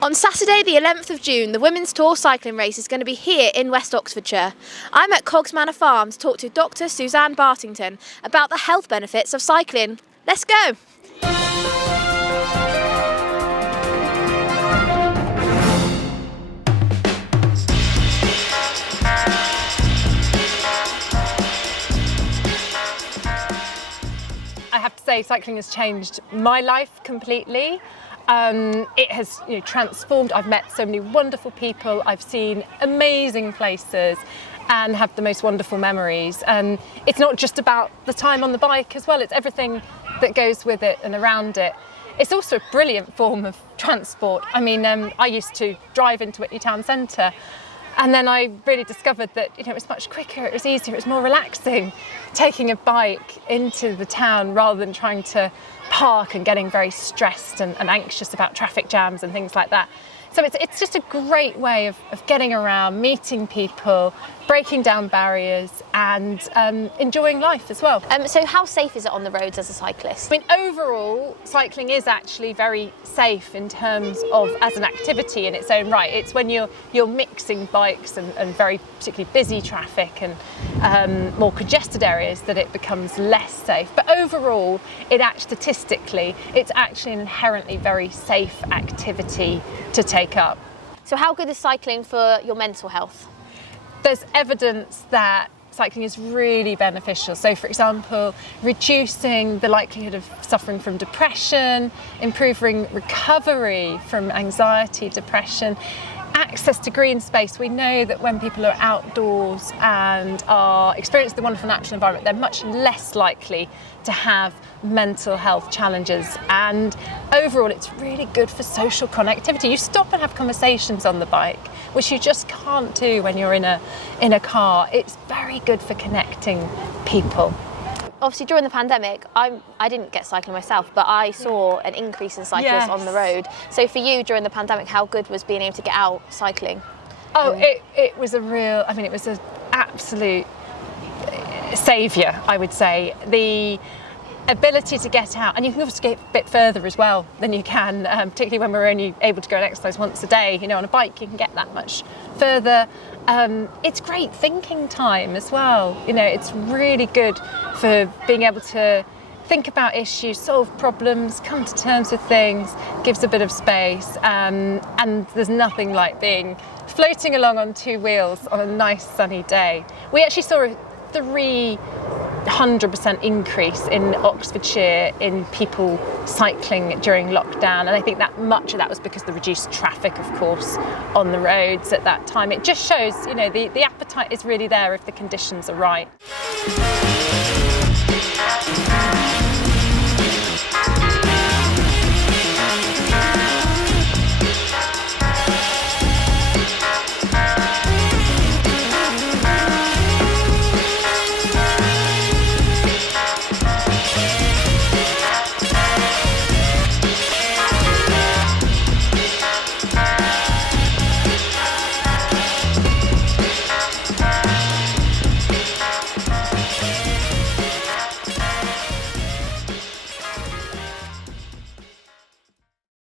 On Saturday the 11th of June, the Women's Tour cycling race is going to be here in West Oxfordshire. I'm at Cogs Manor Farm to talk to Dr Suzanne Bartington about the health benefits of cycling. Let's go! I have to say, cycling has changed my life completely. It has transformed. I've met so many wonderful people. I've seen amazing places and have the most wonderful memories. And it's not just about the time on the bike as well. It's everything that goes with it and around it. It's also a brilliant form of transport. I mean, I used to drive into Whitney Town Centre, and then I really discovered that it was much quicker, it was easier, it was more relaxing taking a bike into the town rather than trying to park and getting very stressed and anxious about traffic jams and things like that. So it's just a great way of getting around, meeting people, breaking down barriers and enjoying life as well. So how safe is it on the roads as a cyclist? I mean, overall, cycling is actually very safe in terms of as an activity in its own right. It's when you're mixing bikes and very particularly busy traffic and more congested areas that it becomes less safe. But overall, statistically, it's actually an inherently very safe activity to take up. So how good is cycling for your mental health? There's evidence that cycling is really beneficial. So, for example, reducing the likelihood of suffering from depression, improving recovery from anxiety, depression, access to green space. We know that when people are outdoors and are experiencing the wonderful natural environment, they're much less likely to have mental health challenges. And overall, it's really good for social connectivity. You stop and have conversations on the bike, which you just can't do when you're in a car. It's very good for connecting people. Obviously, during the pandemic, I didn't get cycling myself, but I saw an increase in cyclists on the road. So for you, during the pandemic, how good was being able to get out cycling? Oh, it was it was an absolute saviour, I would say. The ability to get out, and you can also get a bit further as well than you can, particularly when we're only able to go and exercise once a day. On a bike, you can get that much further. It's great thinking time as well. It's really good for being able to think about issues, solve problems, come to terms with things, gives a bit of space, and there's nothing like floating along on two wheels on a nice sunny day. We actually saw a 300% increase in Oxfordshire in people cycling during lockdown, and I think that much of that was because of the reduced traffic, of course, on the roads at that time. It just shows, the appetite is really there if the conditions are right.